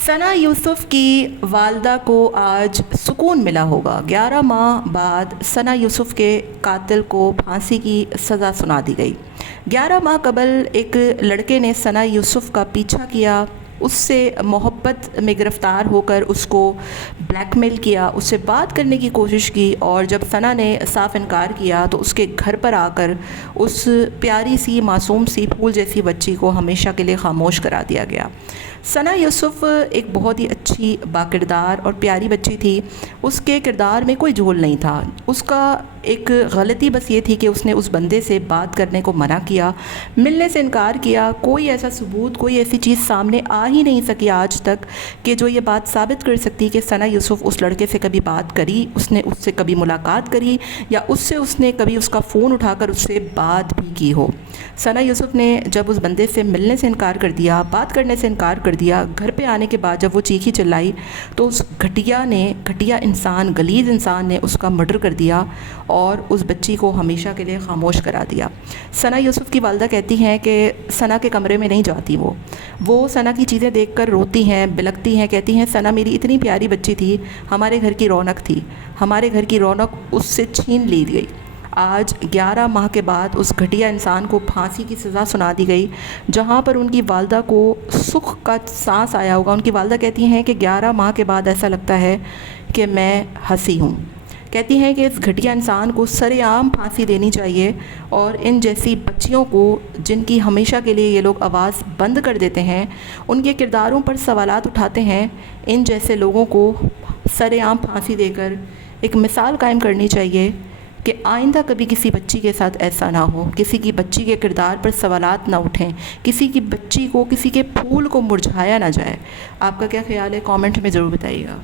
सना यूसुफ की वालदा को आज सुकून मिला होगा। 11 माह बाद सना यूसुफ के कातिल को फांसी की सज़ा सुना दी गई। 11 माह कबल एक लड़के ने सना यूसुफ का पीछा किया, उससे मोहब्बत में गिरफ़्तार होकर उसको ब्लैकमेल किया, उससे बात करने की कोशिश की, और जब सना ने साफ इनकार किया तो उसके घर पर आकर उस प्यारी सी मासूम सी फूल जैसी बच्ची को हमेशा के लिए खामोश करा दिया गया। सना यूसुफ एक बहुत ही अच्छी बाकिरदार और प्यारी बच्ची थी। उसके किरदार में कोई झोल नहीं था। उसका एक गलती बस ये थी कि उसने उस बंदे से बात करने को मना किया, मिलने से इनकार किया। कोई ऐसा सबूत, कोई ऐसी चीज़ सामने आ ही नहीं सकी आज तक कि जो ये बात साबित कर सकती कि सना यूसुफ उस लड़के से कभी बात करी, उसने उससे कभी मुलाकात करी, या उसने कभी उसका फ़ोन उठाकर उससे बात भी की हो। सना यूसुफ ने जब उस बंदे से मिलने से इनकार कर दिया, बात करने से इनकार कर दिया, घर पे आने के बाद जब वो चीखी चिल्लाई तो उस घटिया इंसान, गलीज़ इंसान ने उसका मर्डर कर दिया और उस बच्ची को हमेशा के लिए खामोश करा दिया। सना यूसुफ की वालदा कहती हैं कि सना के कमरे में नहीं जाती वो सना की चीज़ें देखकर रोती हैं, बिलखती हैं, कहती हैं सना मेरी इतनी प्यारी बच्ची थी, हमारे घर की रौनक थी, हमारे घर की रौनक उससे छीन ली गई। आज 11 माह के बाद उस घटिया इंसान को फांसी की सज़ा सुना दी गई, जहाँ पर उनकी वालदा को सुख का सांस आया होगा। उनकी वालदा कहती हैं कि 11 माह के बाद ऐसा लगता है कि मैं हंसी हूँ। कहती हैं कि इस घटिया इंसान को सरेआम फांसी देनी चाहिए, और इन जैसी बच्चियों को जिनकी हमेशा के लिए ये लोग आवाज़ बंद कर देते हैं, उनके किरदारों पर सवालात उठाते हैं, इन जैसे लोगों को सरेआम फांसी देकर एक मिसाल कायम करनी चाहिए कि आइंदा कभी किसी बच्ची के साथ ऐसा ना हो, किसी की बच्ची के किरदार पर सवालात ना उठें, किसी की बच्ची को, किसी के फूल को मुरझाया ना जाए। आपका क्या ख्याल है? कमेंट में ज़रूर बताइएगा।